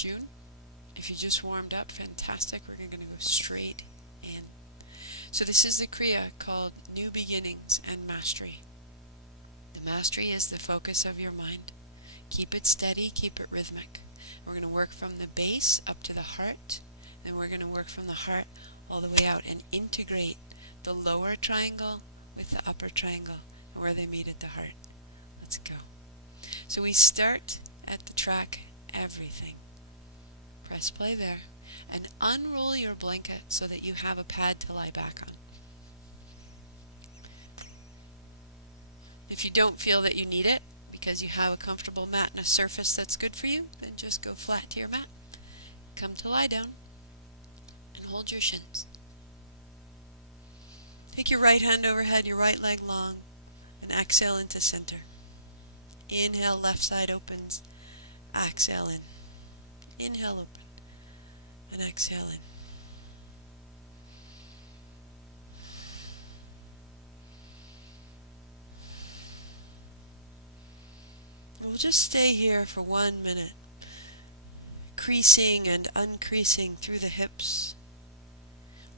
June. If you just warmed up, fantastic. We're going to go straight in. So this is the kriya called New Beginnings and Mastery. The mastery is the focus of your mind. Keep it steady, keep it rhythmic. We're going to work from the base up to the heart, and we're going to work from the heart all the way out and integrate the lower triangle with the upper triangle and where they meet at the heart. Let's go. So we start at the track everything. Press play there and unroll your blanket so that you have a pad to lie back on. If you don't feel that you need it because you have a comfortable mat and a surface that's good for you, then just go flat to your mat. Come to lie down and hold your shins. Take your right hand overhead, your right leg long, and exhale into center. Inhale, left side opens. Exhale in. Inhale, open. And exhale in. We'll just stay here for 1 minute, creasing and uncreasing through the hips,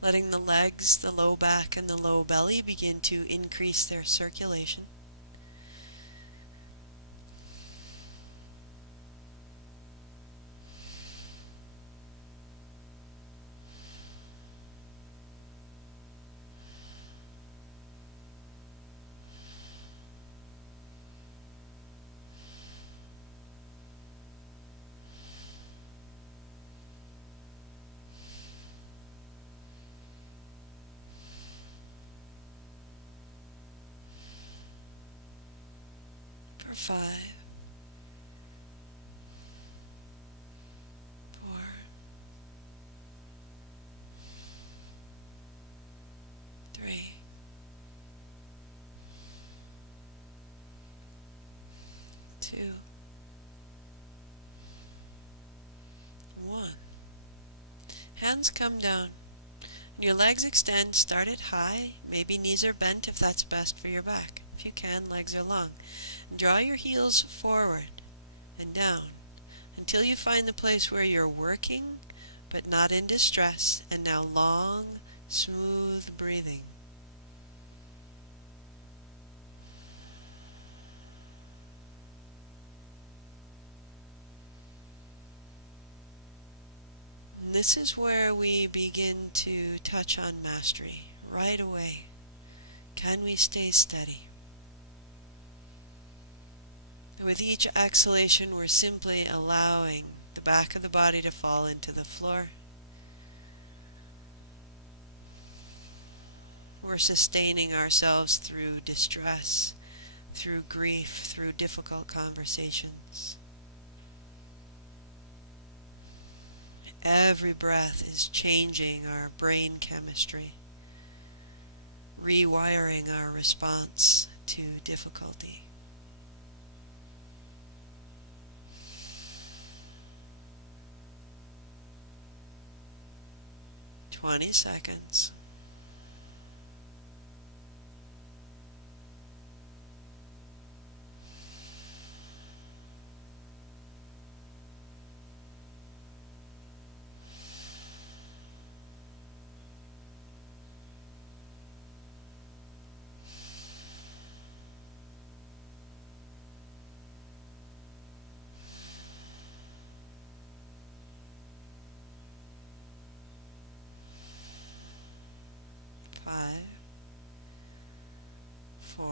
letting the legs, the low back, and the low belly begin to increase their circulation. For 5, 4, 3, 2, 1. Hands come down. Your legs extend, start it high. Maybe knees are bent if that's best for your back. If you can, legs are long. Draw your heels forward and down until you find the place where you're working but not in distress, and now long, smooth breathing. And this is where we begin to touch on mastery right away. Can we stay steady? With each exhalation, we're simply allowing the back of the body to fall into the floor. We're sustaining ourselves through distress, through grief, through difficult conversations. Every breath is changing our brain chemistry, rewiring our response to difficulty. 20 seconds. Five, 4,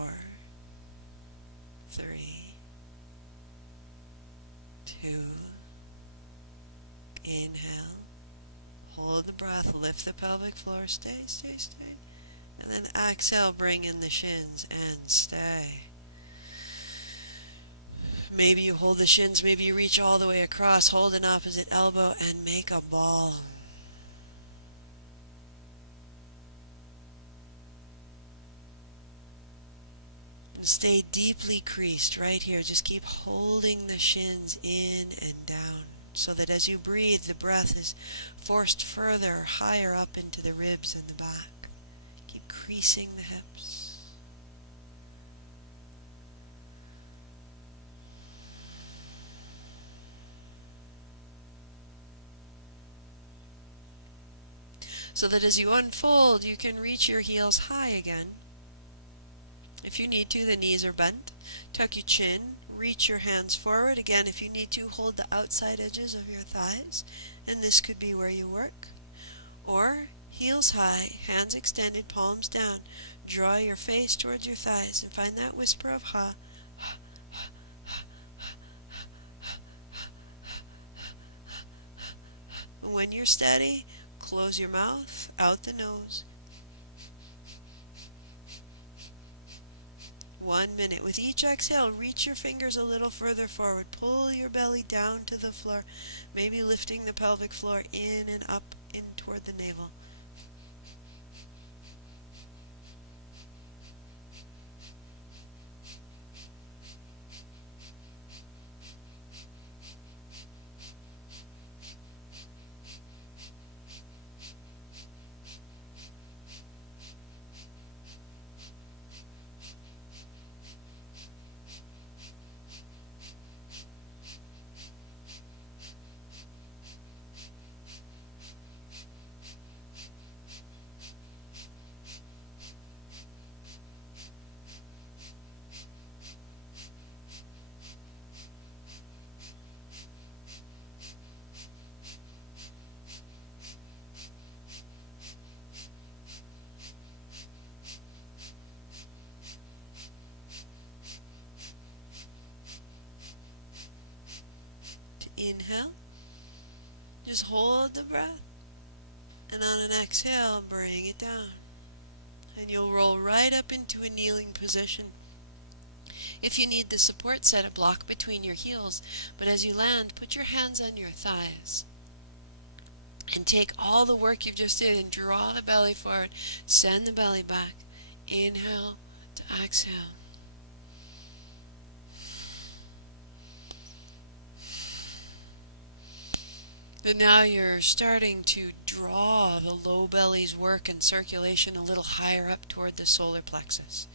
3, 2, inhale, hold the breath, lift the pelvic floor, stay, and then exhale, bring in the shins and stay. Maybe you hold the shins, maybe you reach all the way across, hold an opposite elbow and make a ball. Stay deeply creased right here. Just keep holding the shins in and down so that as you breathe, the breath is forced further, higher up into the ribs and the back. Keep creasing the hips. so that as you unfold, you can reach your heels high again. If you need to, the knees are bent. Tuck your chin, reach your hands forward. Again, if you need to, hold the outside edges of your thighs, and this could be where you work. Or, heels high, hands extended, palms down. Draw your face towards your thighs and find that whisper of ha. And when you're steady, close your mouth, out the nose. 1 minute. With each exhale, reach your fingers a little further forward. Pull your belly down to the floor, maybe lifting the pelvic floor in and up, in toward the navel. Inhale, just hold the breath, and on an exhale, bring it down, and you'll roll right up into a kneeling position. If you need the support, set a block between your heels, but as you land, put your hands on your thighs, and take all the work you've just did and draw the belly forward, send the belly back, inhale to exhale. But now you're starting to draw the low belly's work and circulation a little higher up toward the solar plexus.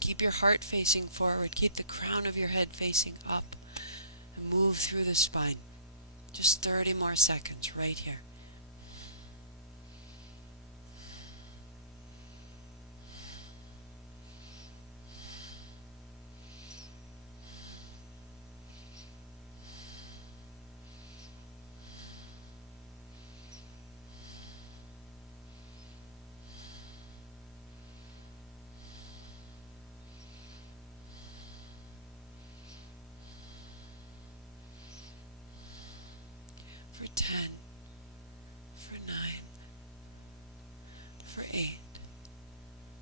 Keep your heart facing forward. Keep the crown of your head facing up. And move through the spine. Just 30 more seconds right here. For 10, for 9, for 8.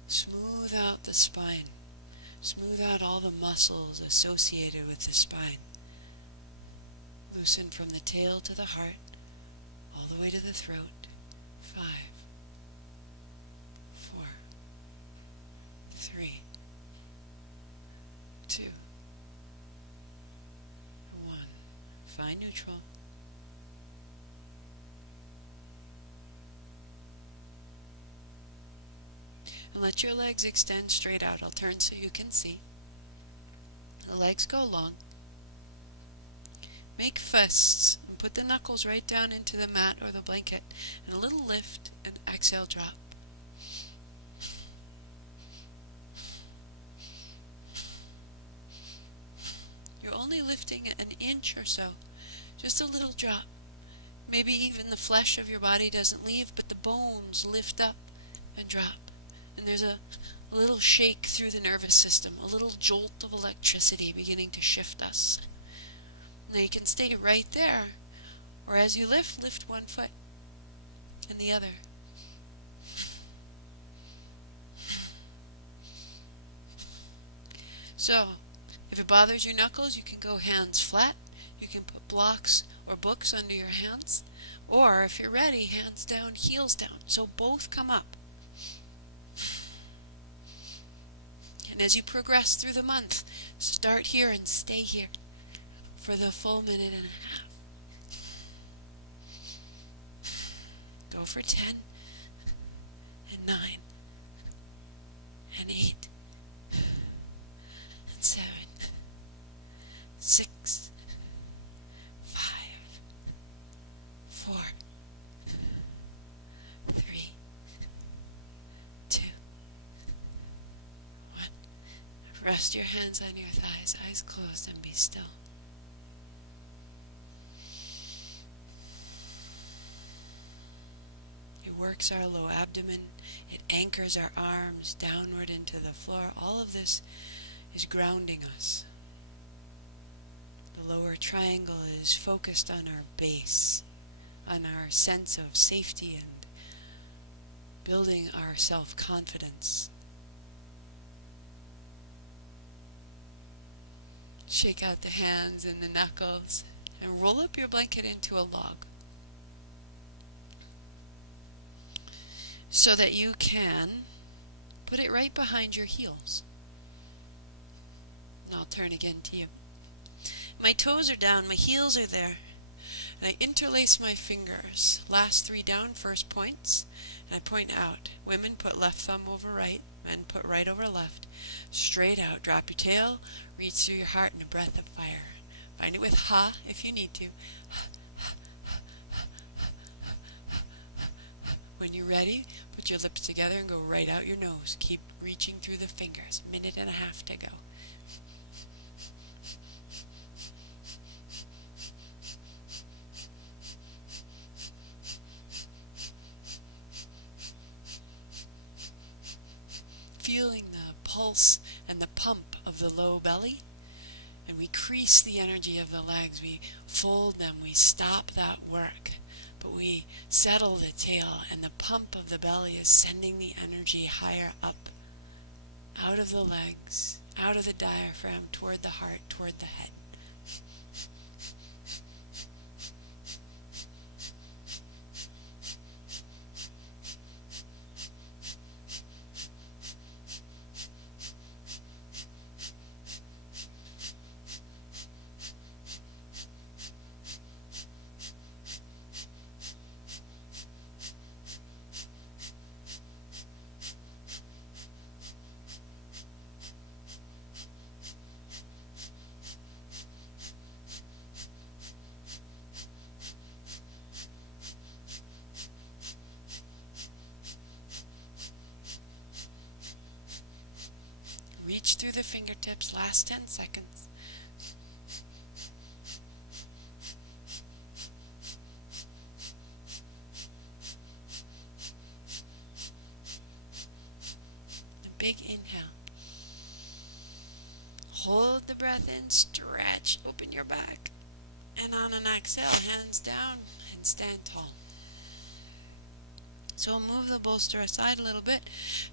Smooth out the spine. Smooth out all the muscles associated with the spine. Loosen from the tail to the heart, all the way to the throat. 5, 4, 3, 2, 1. Find neutral. And let your legs extend straight out. I'll turn so you can see. The legs go long. Make fists and put the knuckles right down into the mat or the blanket. And a little lift and exhale, drop. You're only lifting an inch or so. Just a little drop. Maybe even the flesh of your body doesn't leave, but the bones lift up and drop. And there's a little shake through the nervous system, a little jolt of electricity beginning to shift us. Now you can stay right there, or as you lift, lift one foot and the other. So, if it bothers your knuckles, you can go hands flat. You can put blocks or books under your hands. Or, if you're ready, hands down, heels down. So both come up. And as you progress through the month, start here and stay here for the full minute and a half. Go for 10 and 9 and 8 and 7, 6, Rest your hands on your thighs, eyes closed, and be still. It works our low abdomen. It anchors our arms downward into the floor. All of this is grounding us. The lower triangle is focused on our base, on our sense of safety and building our self-confidence. Shake out the hands and the knuckles and roll up your blanket into a log so that you can put it right behind your heels. And I'll turn again to you. My toes are down, my heels are there. And I interlace my fingers. Last three down, first points. And I point out. Women put left thumb over right. Men put right over left. Straight out. Drop your tail. Reach through your heart in a breath of fire. Find it with ha if you need to. When you're ready, put your lips together and go right out your nose. Keep reaching through the fingers. 1.5 minutes to go. Feeling the pulse and the pump of the low belly, and we crease the energy of the legs, we fold them, we stop that work, but we settle the tail, and the pump of the belly is sending the energy higher up, out of the legs, out of the diaphragm, toward the heart, toward the head. Reach through the fingertips, last 10 seconds. A big inhale. Hold the breath in, stretch, open your back. And on an exhale, hands down and stand tall. So we'll move the bolster aside a little bit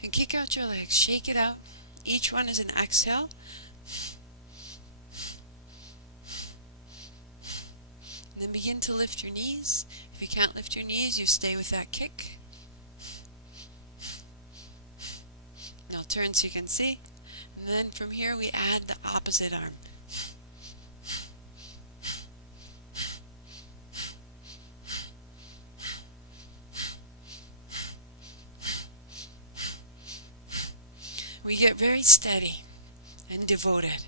and kick out your legs, shake it out. Each one is an exhale. And then begin to lift your knees. If you can't lift your knees, you stay with that kick. And I'll turn so you can see. And then from here we add the opposite arm. We get very steady and devoted.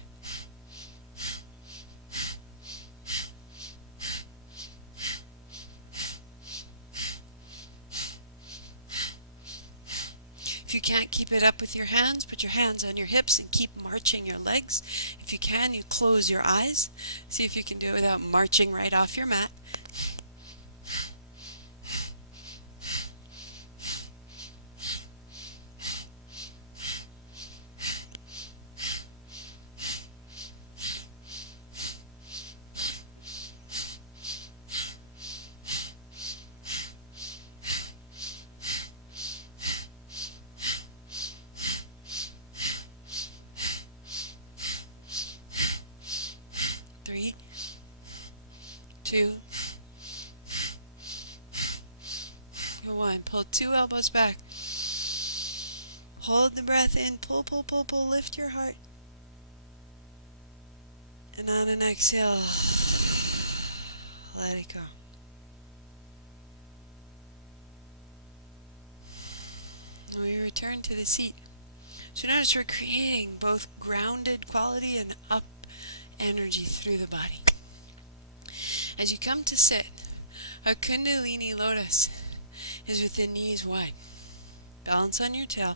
If you can't keep it up with your hands, put your hands on your hips and keep marching your legs. If you can, you close your eyes. See if you can do it without marching right off your mat. Two, one. Pull 2 elbows back. Hold the breath in. Pull, pull, pull, pull. Lift your heart. And on an exhale, let it go. And we return to the seat. So notice we're creating both grounded quality and up energy through the body. As you come to sit, a Kundalini lotus is with the knees wide. Balance on your tail.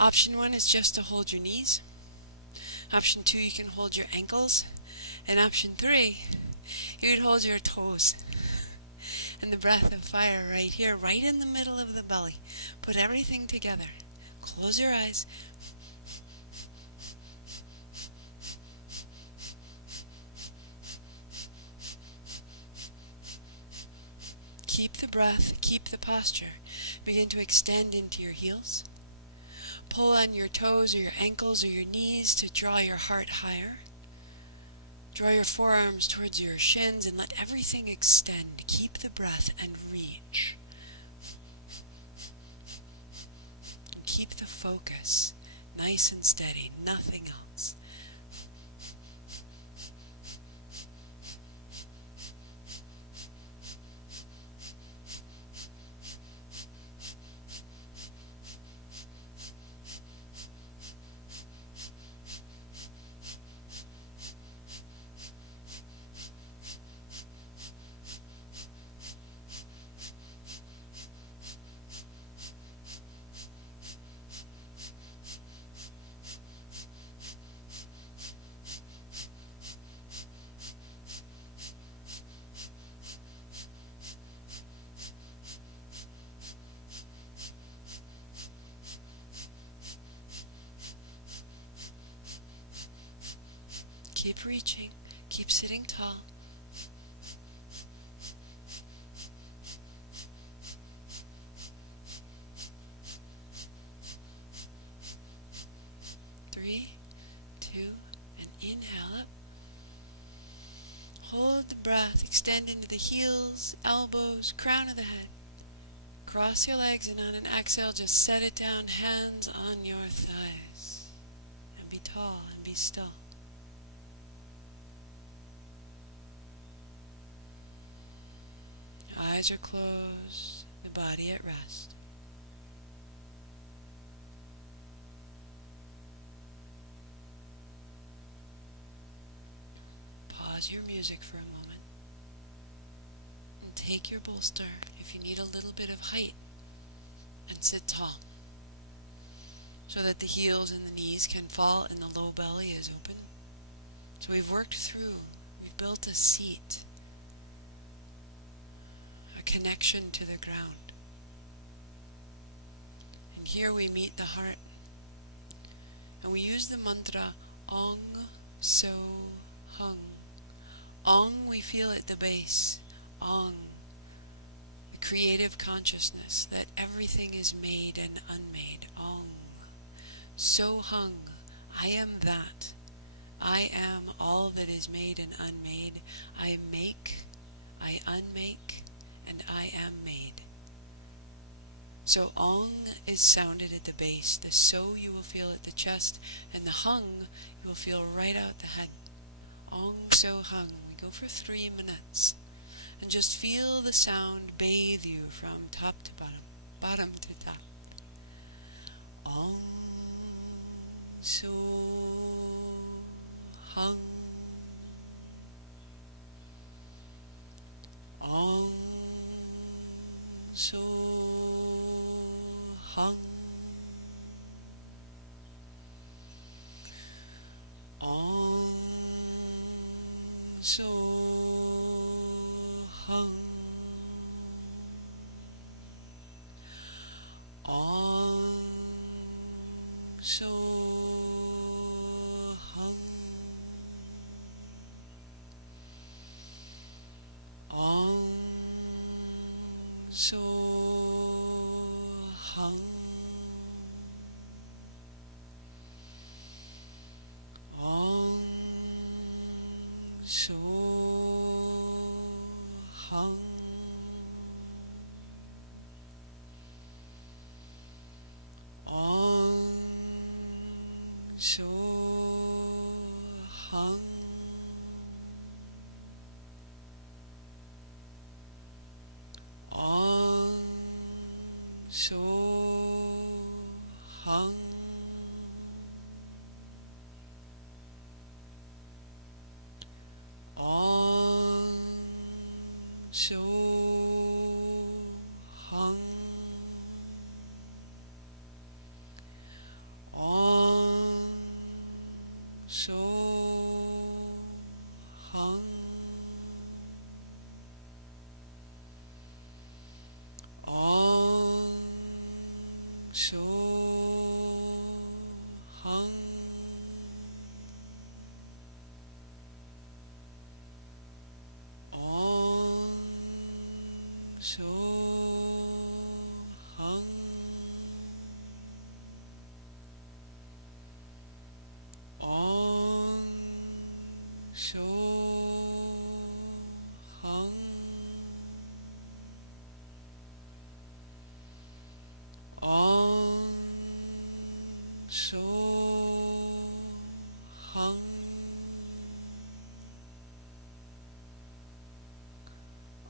Option 1 is just to hold your knees. Option 2, you can hold your ankles. And option 3, you can hold your toes. And the breath of fire right here, right in the middle of the belly. Put everything together. Close your eyes. Keep the breath, keep the posture. Begin to extend into your heels. Pull on your toes or your ankles or your knees to draw your heart higher. Draw your forearms towards your shins and let everything extend. Keep the breath and reach. And keep the focus nice and steady, nothing else. Keep reaching. Keep sitting tall. Three, two, and inhale up. Hold the breath. Extend into the heels, elbows, crown of the head. Cross your legs, and on an exhale, just set it down, hands on your thighs. And be tall and be still. Eyes are closed, the body at rest. Pause your music for a moment. And take your bolster if you need a little bit of height. And sit tall. So that the heels and the knees can fall and the low belly is open. So we've worked through, we've built a seat. Connection to the ground. And here we meet the heart. And we use the mantra Ong So Hung. Ong we feel at the base. Ong, the creative consciousness that everything is made and unmade. Ong. So Hung, I am that. I am all that is made and unmade. I make, I unmake, and I am made. So Ong is sounded at the base, the So you will feel at the chest, and the Hung you will feel right out the head. Ong So Hung. We go for 3 minutes. And just feel the sound bathe you from top to bottom, bottom to top. Ong So Hung. Ong So Hung. Ong So Hung. Ong So Hung. Ong So Hung. Ong So Hung. Ong So Hung. Ong So Hung. Ong So Hung. Ong so hung. Om so hung. Om so hung. Om so hung. Om so hung.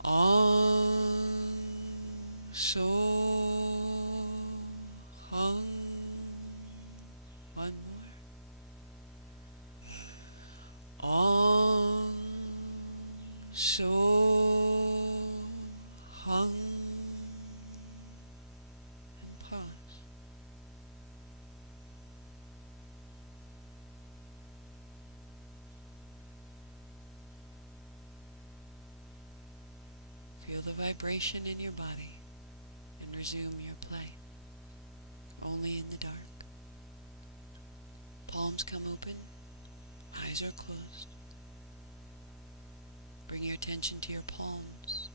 Om so hung. One more. Om so hung. And pause. Feel the vibration in your body and resume your play. Only in the dark. Palms come open, eyes are closed. Bring your attention to your palms.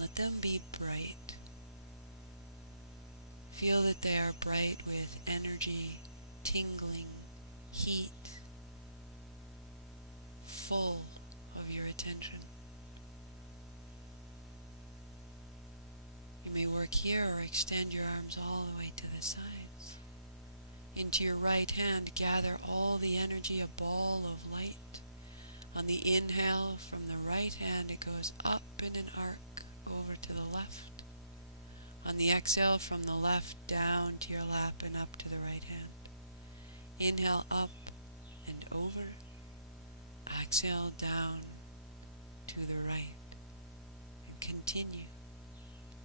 Let them be bright. Feel that they are bright with energy, tingling, heat, full of your attention. You may work here or extend your arms all the way to the sides. Into your right hand, gather all the energy, a ball of light. On the inhale from the right hand, it goes up in an arc over to the left. On the exhale from the left down to your lap and up to the right hand. Inhale up and over. Exhale down to the right. And continue.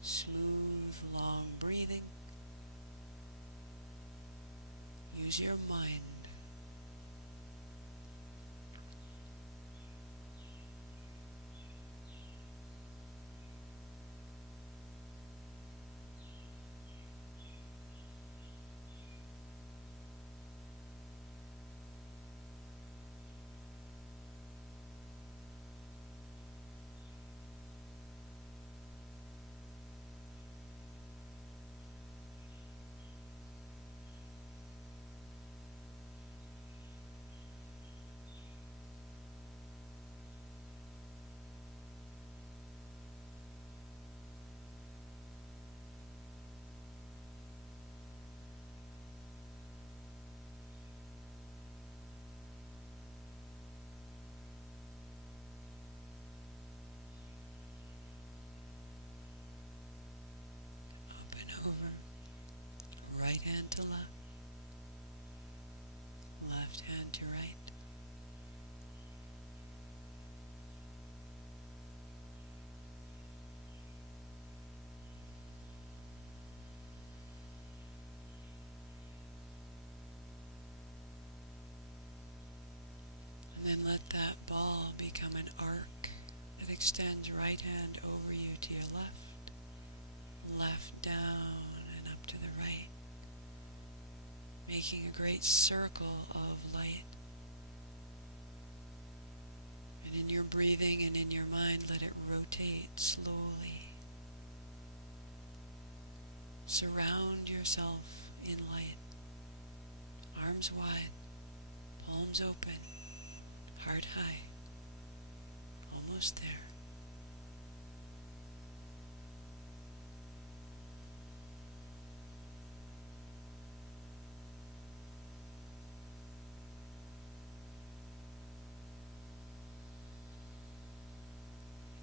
Smooth, long breathing. Use your mind. Right hand to left, left hand to right. And then let that ball become an arc that extends right hand over you to your left, left down and up to the right. Making a great circle of light. And in your breathing and in your mind, let it rotate slowly. Surround yourself in light. Arms wide, palms open, heart high. Almost there.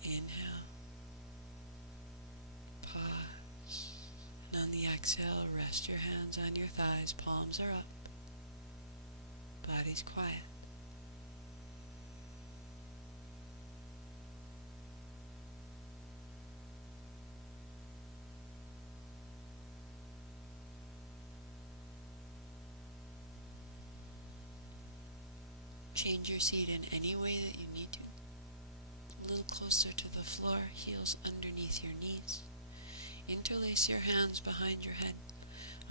Inhale, pause, and on the exhale, rest your hands on your thighs, palms are up, body's quiet. Change your seat in any way that you need to. A little closer to the floor, heels underneath your knees. Interlace your hands behind your head.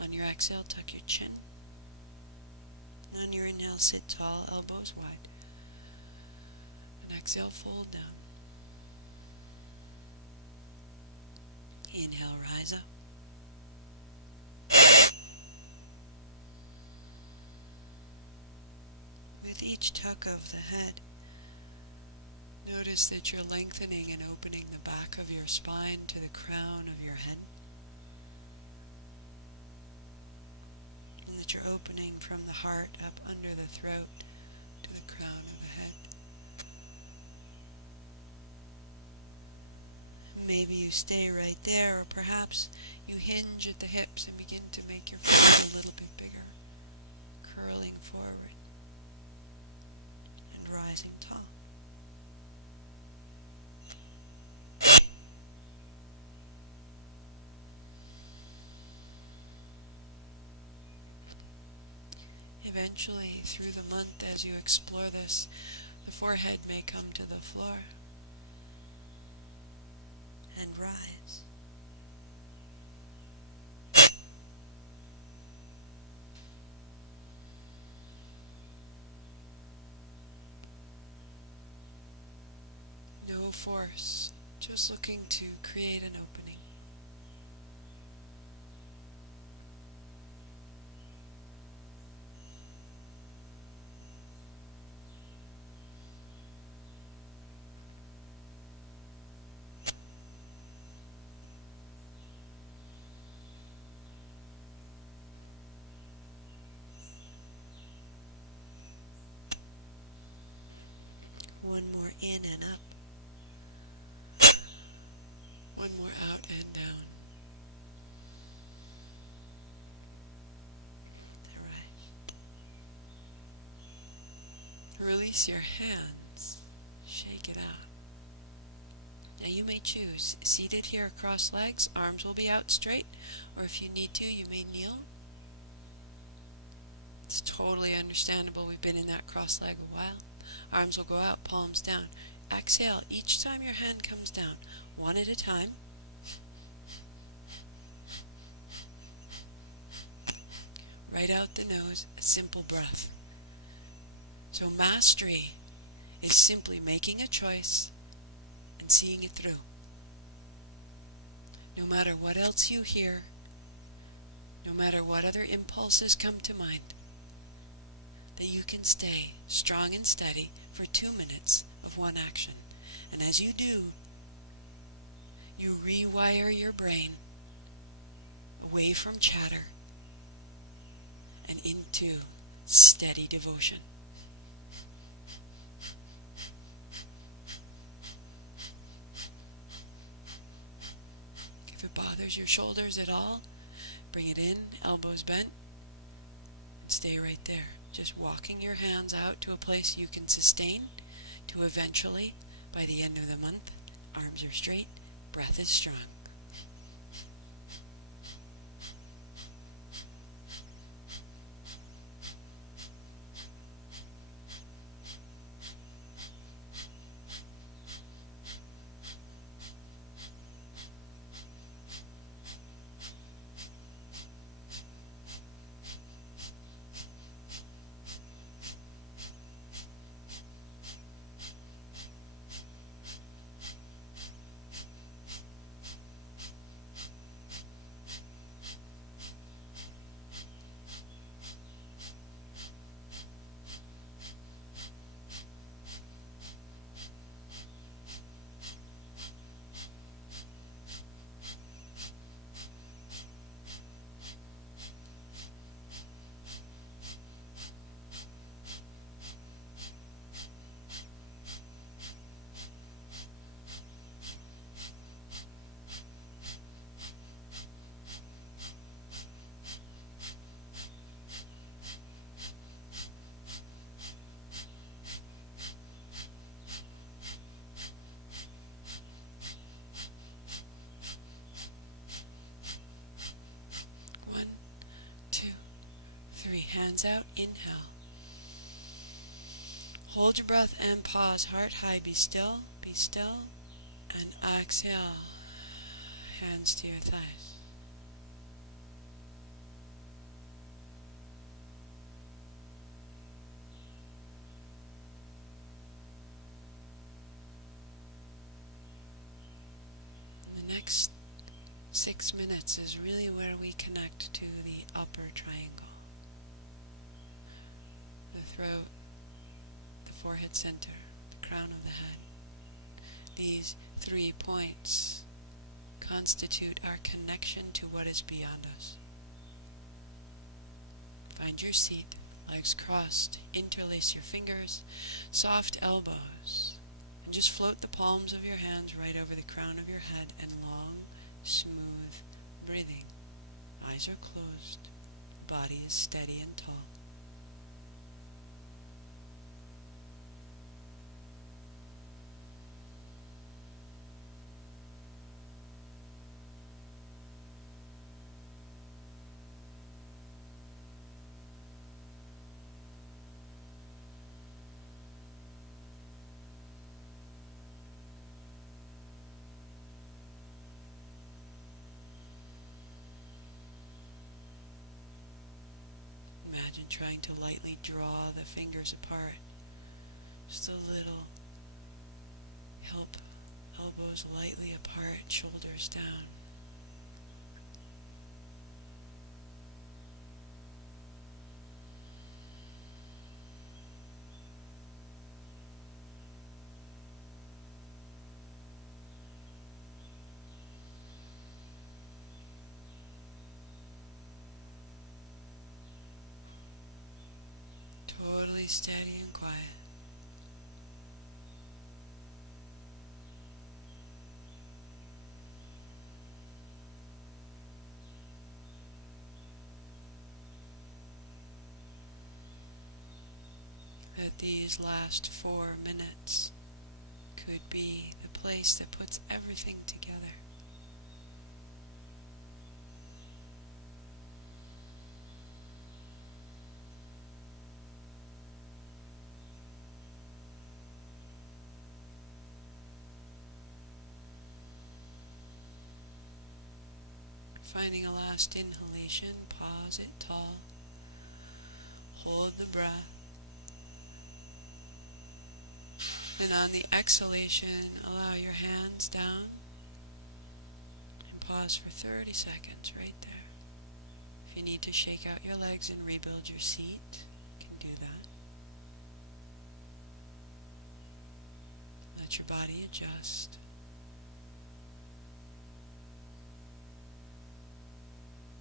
On your exhale, tuck your chin. On your inhale, sit tall, elbows wide. And exhale, fold down. Inhale, rise up. With each tuck of the head, notice that you're lengthening and opening the back of your spine to the crown of your head. And that you're opening from the heart up under the throat to the crown of the head. Maybe you stay right there, or perhaps you hinge at the hips and begin to make your foot a little bit bigger, curling forward and rising tall. Eventually, through the month, as you explore this, the forehead may come to the floor and rise. No force, just looking to create an opening. One more in and up. One more out and down. Rise. Release your hands. Shake it out. Now you may choose. Seated here across legs, arms will be out straight, or if you need to, you may kneel. It's totally understandable. We've been in that cross leg a while. Arms will go out, palms down. Exhale each time your hand comes down, one at a time. Right out the nose, a simple breath. So mastery is simply making a choice and seeing it through. No matter what else you hear, no matter what other impulses come to mind, that you can stay strong and steady for 2 minutes of one action. And as you do, you rewire your brain away from chatter and into steady devotion. If it bothers your shoulders at all, bring it in, elbows bent, and stay right there. Just walking your hands out to a place you can sustain to eventually, by the end of the month, arms are straight, breath is strong. Hands out, inhale. Hold your breath and pause. Heart high. Be still. Be still. And exhale. Hands to your thighs. The next 6 minutes is really where we connect to the upper triangle. The throat, the forehead center, the crown of the head. These 3 points constitute our connection to what is beyond us. Find your seat, legs crossed, interlace your fingers, soft elbows, and just float the palms of your hands right over the crown of your head and long, smooth breathing. Eyes are closed, body is steady and tall. Imagine trying to lightly draw the fingers apart. Just a little. Help elbows lightly apart, shoulders down. Totally steady and quiet. That these last 4 minutes could be the place that puts everything together. Finding a last inhalation, pause it tall, hold the breath, and on the exhalation, allow your hands down and pause for 30 seconds right there. If you need to shake out your legs and rebuild your seat, you can do that. Let your body adjust.